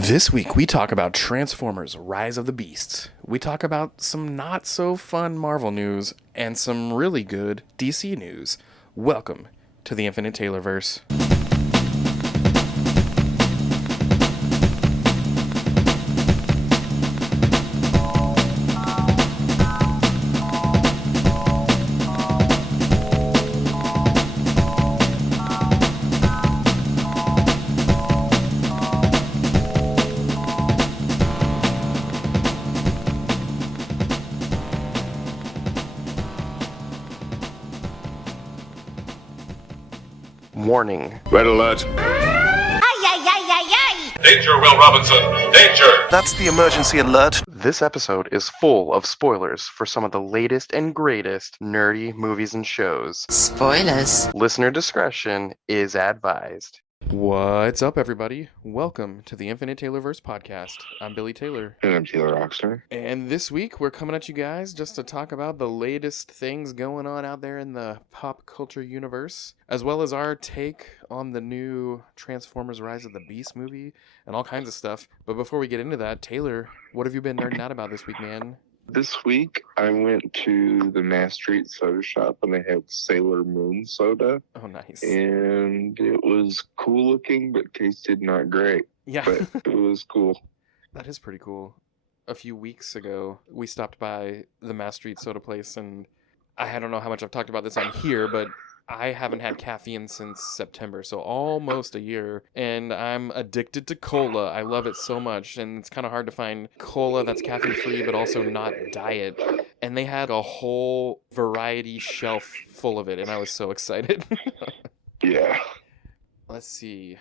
This week, we talk about Transformers Rise of the Beasts. We talk about some not so fun Marvel news and some really good DC news. Welcome to the Infinite Taylorverse. Warning. Red alert. Ay, ay, ay, ay, ay! Danger, Will Robinson. Danger. That's the emergency alert. This episode is full of spoilers for some of the latest and greatest nerdy movies and shows. Spoilers. Listener discretion is advised. What's up, everybody? Welcome to the Infinite Taylorverse podcast. I'm Billy Taylor. And I'm Taylor Oxner. And this week, we're coming at you guys just to talk about the latest things going on out there in the pop culture universe, as well as our take on the new Transformers Rise of the Beast movie and all kinds of stuff. But before we get into that, Taylor, what have you been nerding out about this week, man? This week, I went to the Mass Street soda shop and they had Sailor Moon soda. Oh, nice. And it was cool looking, but tasted not great. Yeah. But it was cool. That is pretty cool. A few weeks ago, we stopped by the Mass Street soda place, and I don't know how much I've talked about this on here, but I haven't had caffeine since September, so almost a year, and I'm addicted to cola. I love it so much, and it's kind of hard to find cola that's caffeine-free, but also not diet. And they had a whole variety shelf full of it, and I was so excited. Yeah. Let's see.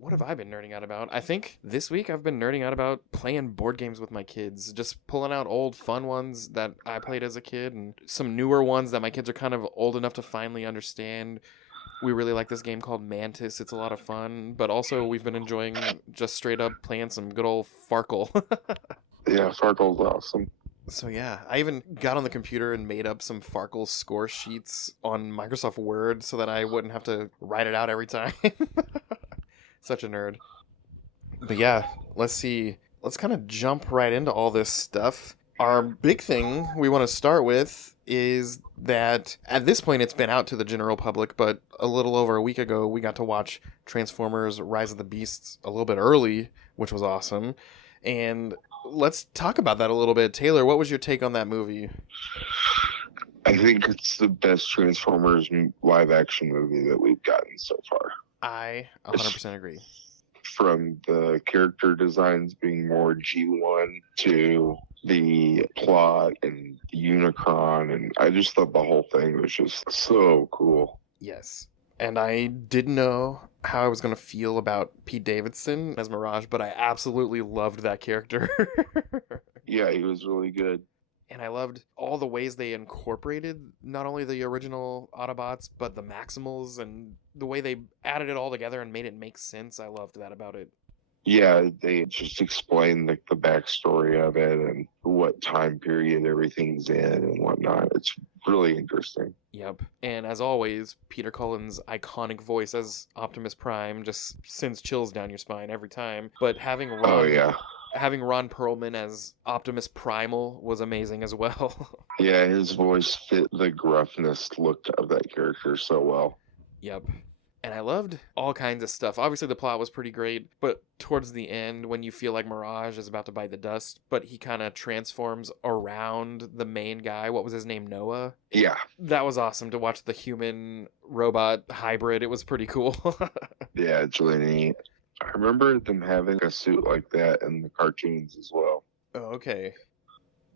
What have I been nerding out about? I think this week I've been nerding out about playing board games with my kids. Just pulling out old fun ones that I played as a kid and some newer ones that my kids are kind of old enough to finally understand. We really like this game called Mantis. It's a lot of fun. But also we've been enjoying just straight up playing some good old Farkle. Yeah, Farkle's awesome. So yeah, I even got on the computer and made up some Farkle score sheets on Microsoft Word so that I wouldn't have to write it out every time. Such a nerd. But yeah, let's see. Let's kind of jump right into all this stuff. Our big thing we want to start with is that at this point it's been out to the general public, but a little over a week ago we got to watch Transformers Rise of the Beasts a little bit early, which was awesome. And let's talk about that a little bit. Taylor, what was your take on that movie? I think it's the best Transformers live action movie that we've gotten so far. I 100% agree. From the character designs being more G1 to the plot and the Unicron, and I just thought the whole thing was just so cool. Yes. And I didn't know how I was going to feel about Pete Davidson as Mirage, but I absolutely loved that character. Yeah, he was really good. And I loved all the ways they incorporated not only the original Autobots, but the Maximals, and the way they added it all together and made it make sense. I loved that about it. Yeah, they just explained the backstory of it and what time period everything's in and whatnot. It's really interesting. Yep. And as always, Peter Cullen's iconic voice as Optimus Prime just sends chills down your spine every time. But having Ron Perlman as Optimus Primal was amazing as well. Yeah, his voice fit the gruffness look of that character so well. Yep. And I loved all kinds of stuff. Obviously, the plot was pretty great, but towards the end, when you feel like Mirage is about to bite the dust, but he kind of transforms around the main guy. What was his name? Noah? Yeah. That was awesome to watch the human-robot hybrid. It was pretty cool. Yeah, it's really neat. I remember them having a suit like that in the cartoons as well. Oh, okay.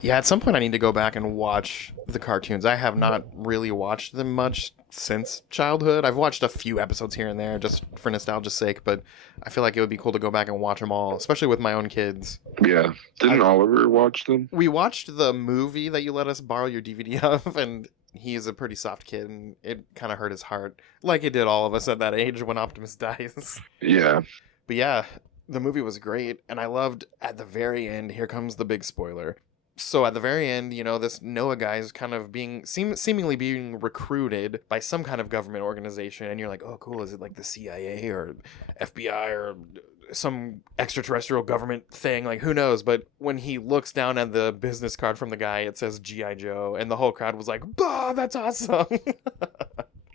Yeah, at some point I need to go back and watch the cartoons. I have not really watched them much since childhood. I've watched a few episodes here and there just for nostalgia's sake, but I feel like it would be cool to go back and watch them all, especially with my own kids. Yeah. Didn't Oliver watch them? We watched the movie that you let us borrow your DVD of, and he is a pretty soft kid, and it kind of hurt his heart, like it did all of us at that age when Optimus dies. Yeah. But yeah, the movie was great, and I loved at the very end, here comes the big spoiler. So at the very end, you know, this Noah guy is kind of being seemingly being recruited by some kind of government organization, and you're like, oh, cool, is it like the CIA or FBI or some extraterrestrial government thing, like who knows, but when he looks down at the business card from the guy, it says G.I. Joe, and the whole crowd was like, bah, that's awesome.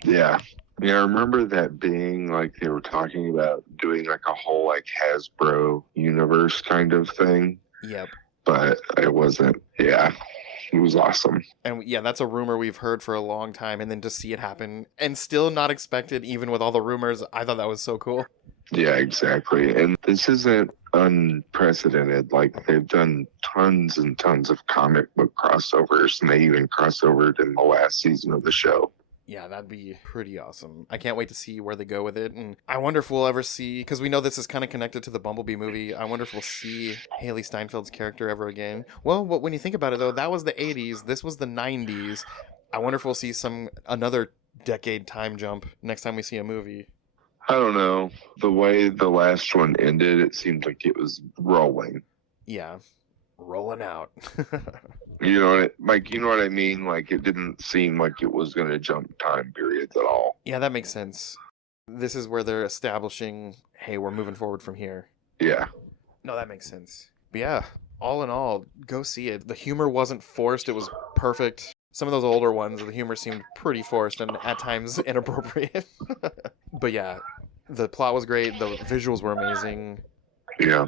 Yeah. Yeah, I remember that being like they were talking about doing like a whole like Hasbro universe kind of thing, Yep. but it wasn't. Yeah, it was awesome. And yeah, that's a rumor we've heard for a long time, and then to see it happen and still not expected, even with all the rumors, I thought that was so cool. Yeah, exactly. And this isn't unprecedented. Like they've done tons and tons of comic book crossovers, and they even crossovered in the last season of the show. Yeah, that'd be pretty awesome. I can't wait to see where they go with it. And I wonder if we'll ever see, because we know this is kind of connected to the Bumblebee movie, I wonder if we'll see Haley Steinfeld's character ever again. Well, when you think about it, though, that was the 80s. This was the 90s. I wonder if we'll see another decade time jump next time we see a movie. I don't know. The way the last one ended, it seemed like it was rolling. Yeah, rolling out. You know what I mean? Like it didn't seem like it was going to jump time periods at all. Yeah, that makes sense. This is where they're establishing, hey, we're moving forward from here. Yeah. No, that makes sense. But yeah, all in all, go see it. The humor wasn't forced. It was perfect. Some of those older ones, the humor seemed pretty forced and at times inappropriate. But yeah, the plot was great. The visuals were amazing. Yeah.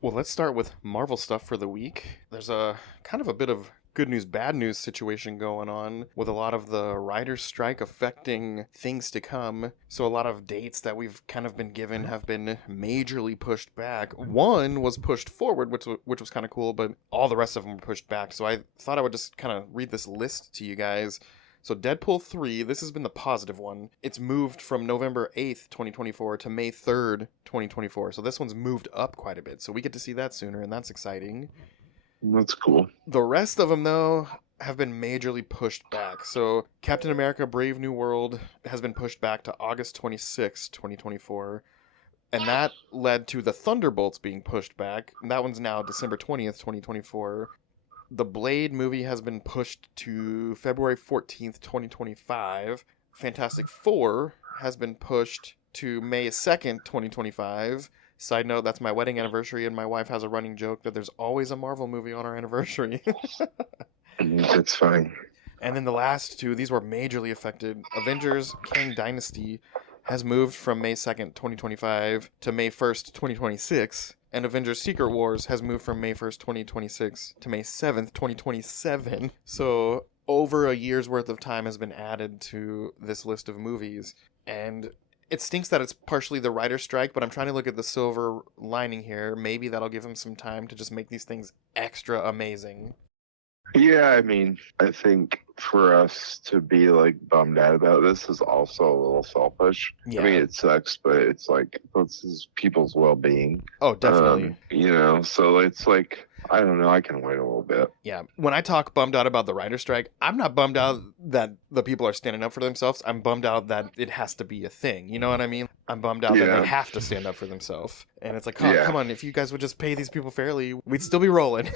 Well, let's start with Marvel stuff for the week. There's a kind of a bit of good news, bad news situation going on with a lot of the writer's strike affecting things to come. So a lot of dates that we've kind of been given have been majorly pushed back. One was pushed forward, which was kind of cool, but all the rest of them were pushed back. So I thought I would just kind of read this list to you guys. So Deadpool 3, this has been the positive one. It's moved from November 8th, 2024 to May 3rd, 2024. So this one's moved up quite a bit. So we get to see that sooner, and that's exciting. That's cool. The rest of them, though, have been majorly pushed back. So Captain America Brave New World has been pushed back to August 26th, 2024. And that led to the Thunderbolts being pushed back. And that one's now December 20th, 2024. The Blade movie has been pushed to February 14th, 2025. Fantastic Four has been pushed to May 2nd, 2025. Side note, that's my wedding anniversary, and my wife has a running joke that there's always a Marvel movie on our anniversary. That's fine. And then the last two, these were majorly affected. Avengers Kang Dynasty has moved from May 2nd, 2025 to May 1st, 2026. And Avengers Secret Wars has moved from May 1st, 2026 to May 7th, 2027. So over a year's worth of time has been added to this list of movies. And it stinks that it's partially the writer's strike, but I'm trying to look at the silver lining here. Maybe that'll give them some time to just make these things extra amazing. Yeah, I mean, I think for us to be like bummed out about this is also a little selfish. Yeah. I mean, it sucks, but it's like this is people's well-being. Oh, definitely. So it's like I don't know. I can wait a little bit. Yeah. When I talk bummed out about the writer's strike, I'm not bummed out that the people are standing up for themselves. I'm bummed out that it has to be a thing. You know what I mean? I'm bummed out that they have to stand up for themselves. And it's like, come on, if you guys would just pay these people fairly, we'd still be rolling.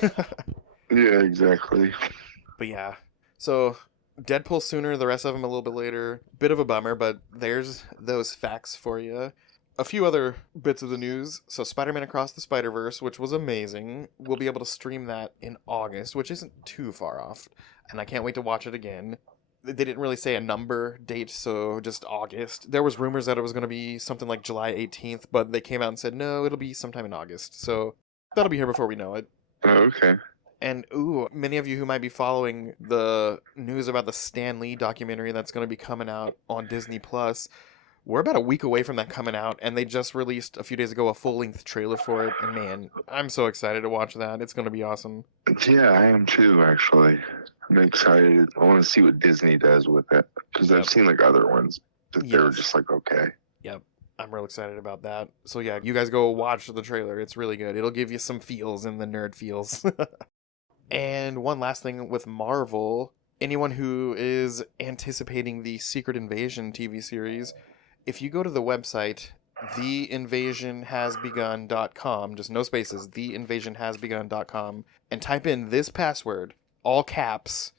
Yeah, exactly. But yeah. So Deadpool sooner, the rest of them a little bit later. Bit of a bummer, but there's those facts for you. A few other bits of the news. So Spider-Man Across the Spider-Verse, which was amazing. We'll be able to stream that in August, which isn't too far off. And I can't wait to watch it again. They didn't really say a number date, so just August. There was rumors that it was going to be something like July 18th, but they came out and said, no, it'll be sometime in August. So that'll be here before we know it. Oh, okay. And, many of you who might be following the news about the Stan Lee documentary that's going to be coming out on Disney+, we're about a week away from that coming out, and they just released a few days ago a full-length trailer for it, and man, I'm so excited to watch that. It's going to be awesome. Yeah, I am too, actually. I'm excited. I want to see what Disney does with it, because I've seen like other ones that they were just like, okay. Yep. I'm real excited about that. So yeah, you guys go watch the trailer. It's really good. It'll give you some feels in the nerd feels. And one last thing with Marvel, anyone who is anticipating the Secret Invasion TV series, if you go to the website, theinvasionhasbegun.com, just no spaces, theinvasionhasbegun.com, and type in this password, all caps,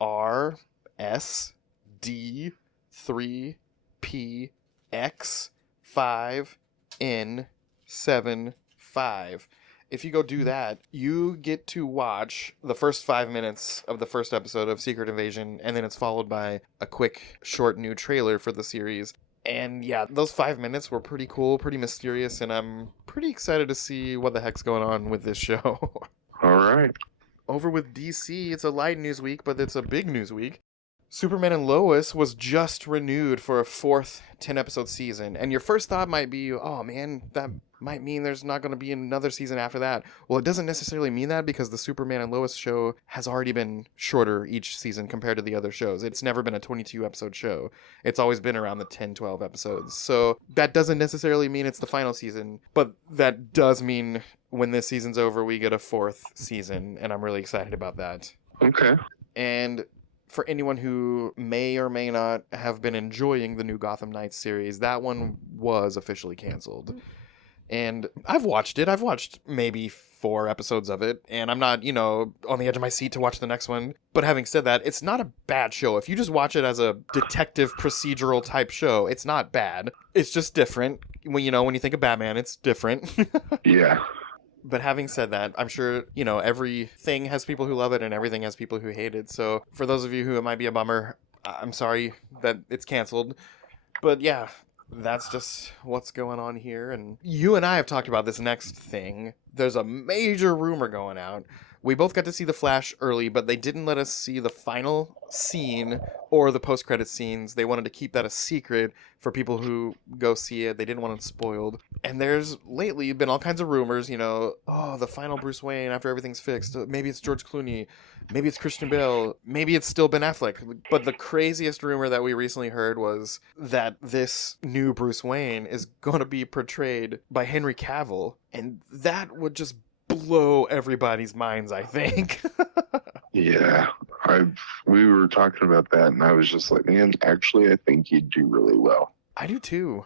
RSD3PX5N 5. If you go do that, you get to watch the first 5 minutes of the first episode of Secret Invasion, and then it's followed by a quick, short new trailer for the series. And yeah, those 5 minutes were pretty cool, pretty mysterious, and I'm pretty excited to see what the heck's going on with this show. All right. Over with DC, it's a light news week, but it's a big news week. Superman and Lois was just renewed for a 4th 10-episode season. And your first thought might be, oh man, that might mean there's not going to be another season after that. Well, it doesn't necessarily mean that because the Superman and Lois show has already been shorter each season compared to the other shows. It's never been a 22-episode show. It's always been around the 10, 12 episodes. So that doesn't necessarily mean it's the final season, but that does mean when this season's over, we get a 4th season, and I'm really excited about that. Okay. And for anyone who may or may not have been enjoying the new Gotham Knights series, that one was officially canceled. And I've watched it. I've watched maybe 4 episodes of it, and I'm not, on the edge of my seat to watch the next one. But having said that, it's not a bad show. If you just watch it as a detective procedural type show, it's not bad. It's just different. When you think of Batman, it's different. Yeah. But having said that, I'm sure, everything has people who love it and everything has people who hate it. So for those of you who it might be a bummer, I'm sorry that it's canceled. But yeah, that's just what's going on here. And you and I have talked about this next thing. There's a major rumor going out. We both got to see The Flash early, but they didn't let us see the final scene or the post-credit scenes. They wanted to keep that a secret for people who go see it. They didn't want it spoiled. And there's lately been all kinds of rumors, the final Bruce Wayne after everything's fixed. Maybe it's George Clooney. Maybe it's Christian Bale. Maybe it's still Ben Affleck. But the craziest rumor that we recently heard was that this new Bruce Wayne is going to be portrayed by Henry Cavill. And that would just blow everybody's minds, I think. Yeah. We were talking about that, and I was just like, man, actually, I think he'd do really well. I do too.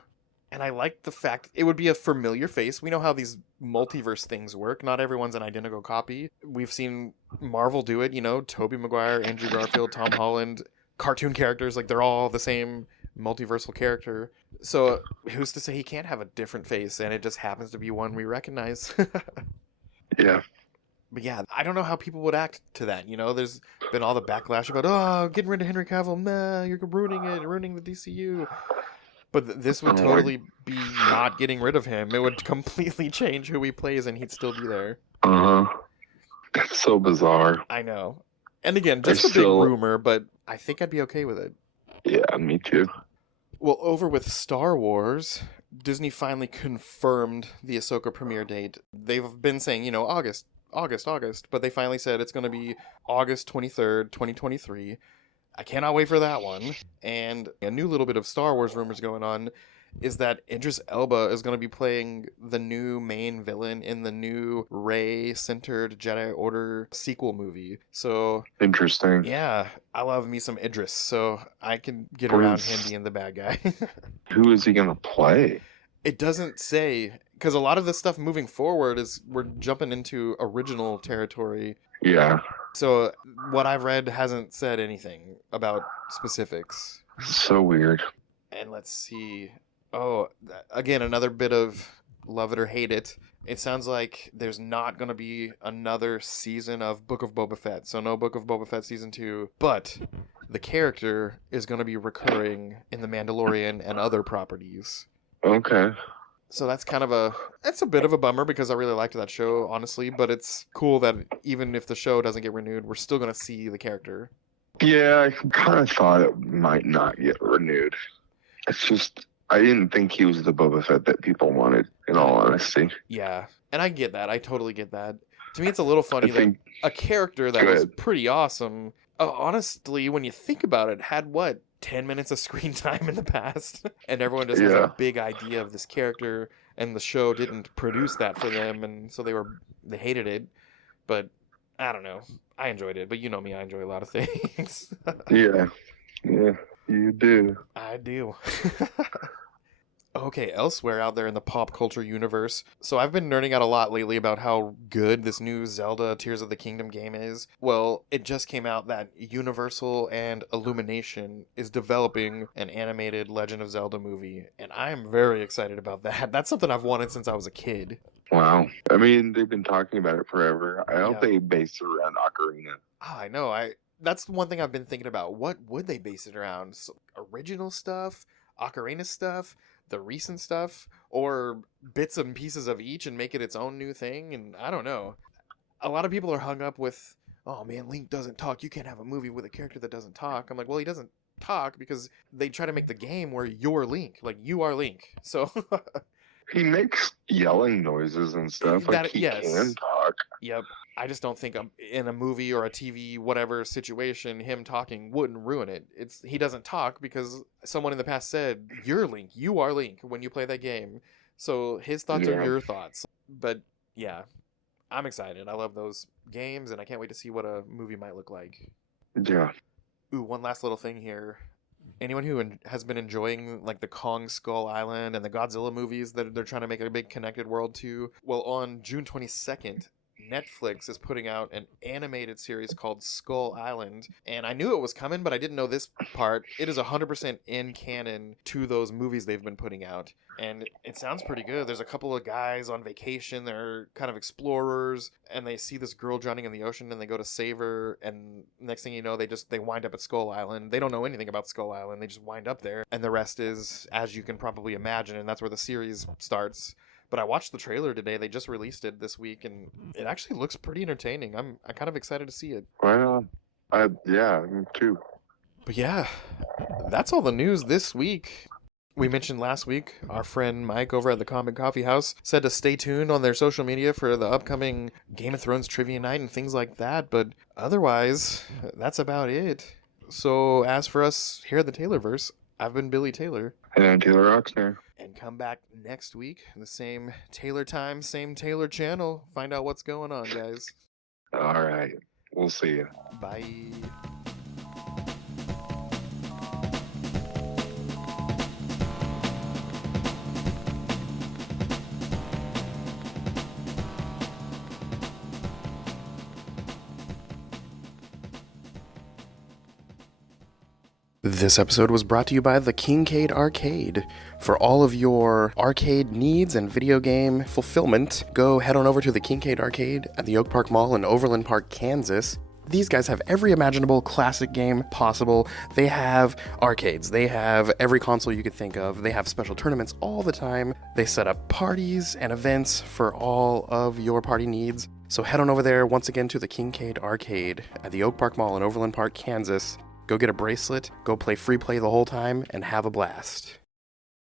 And I like the fact it would be a familiar face. We know how these multiverse things work. Not everyone's an identical copy. We've seen Marvel do it, Tobey Maguire, Andrew Garfield, Tom Holland, cartoon characters, like they're all the same multiversal character. So who's to say he can't have a different face and it just happens to be one we recognize? Yeah. But yeah, I don't know how people would act to that. There's been all the backlash about, getting rid of Henry Cavill. Nah, you're ruining the DCU. But this would totally be not getting rid of him. It would completely change who he plays, and he'd still be there. Uh-huh. That's so bizarre. I know. And again, just a big rumor, but I think I'd be okay with it. Yeah, me too. Well, over with Star Wars, Disney finally confirmed the Ahsoka premiere date. They've been saying, August, but they finally said it's going to be August 23rd, 2023. I cannot wait for that one. And a new little bit of Star Wars rumors going on is that Idris Elba is going to be playing the new main villain in the new Rey-centered Jedi Order sequel movie. So interesting. Yeah, I love me some Idris, so I can get around him being the bad guy. Who is he going to play? It doesn't say, because a lot of the stuff moving forward is we're jumping into original territory. Yeah. So what I've read hasn't said anything about specifics. So weird. And let's see. Oh, again, another bit of love it or hate it. It sounds like there's not going to be another season of Book of Boba Fett. So no Book of Boba Fett season 2. But the character is going to be recurring in The Mandalorian and other properties. Okay. So that's a bit of a bummer because I really liked that show, honestly. But it's cool that even if the show doesn't get renewed, we're still going to see the character. Yeah, I kind of thought it might not get renewed. It's just, I didn't think he was the Boba Fett that people wanted, in all honesty. Yeah, and I get that. I totally get that. To me, it's a little funny that a character that was pretty awesome, honestly, when you think about it, had 10 minutes of screen time in the past, and everyone just has a big idea of this character, and the show didn't produce that for them, and so they hated it. But I don't know, I enjoyed it. But you know me, I enjoy a lot of things. Yeah, you do. I do. Okay, elsewhere out there in the pop culture universe. So I've been nerding out a lot lately about how good this new Zelda Tears of the Kingdom game is. Well, it just came out that Universal and Illumination is developing an animated Legend of Zelda movie, and I am very excited about that. That's something I've wanted since I was a kid. Wow. I mean, they've been talking about it forever. I hope Yeah. they base it around Ocarina. I know. That's the one thing I've been thinking about. What would they base it around? Original stuff, Ocarina stuff, the recent stuff, or bits and pieces of each and make it its own new thing? And I don't know. A lot of people are hung up with, oh man, Link doesn't talk. You can't have a movie with a character that doesn't talk. I'm like, well, he doesn't talk because they try to make the game where you're Link. Like, you are Link. So, He makes yelling noises and stuff. Like, he yes. can talk. Yep. I just don't think in a movie or a TV, whatever situation, him talking wouldn't ruin it. He doesn't talk because someone in the past said, you're Link, you are Link when you play that game. So his thoughts are Yeah. your thoughts. But yeah, I'm excited. I love those games and I can't wait to see what a movie might look like. Yeah. Ooh, one last little thing here. Anyone who has been enjoying like the Kong Skull Island and the Godzilla movies that they're trying to make a big connected world to, well, on June 22nd, Netflix is putting out an animated series called Skull Island, and I knew it was coming, but I didn't know this part. It is 100% in canon to those movies they've been putting out, and it sounds pretty good. There's a couple of guys on vacation, they're kind of explorers, and they see this girl drowning in the ocean, and they go to save her, and next thing you know, they wind up at Skull Island. They don't know anything about Skull Island, they just wind up there, and the rest is, as you can probably imagine, and that's where the series starts. But I watched the trailer today. They just released it this week, and it actually looks pretty entertaining. I'm kind of excited to see it. Well, yeah, me too. But yeah, that's all the news this week. We mentioned last week, our friend Mike over at the Comic Coffee House said to stay tuned on their social media for the upcoming Game of Thrones trivia night and things like that. But otherwise, that's about it. So as for us here at the Taylorverse, I've been Billy Taylor. And I'm Taylor Oxner. And come back next week, the same Taylor time, same Taylor channel. Find out what's going on, guys. All right. We'll see you. Bye. This episode was brought to you by the Kincaid Arcade. For all of your arcade needs and video game fulfillment, go head on over to the Kincaid Arcade at the Oak Park Mall in Overland Park, Kansas. These guys have every imaginable classic game possible. They have arcades. They have every console you could think of. They have special tournaments all the time. They set up parties and events for all of your party needs. So head on over there once again to the Kincaid Arcade at the Oak Park Mall in Overland Park, Kansas. Go get a bracelet, go play free play the whole time, and have a blast.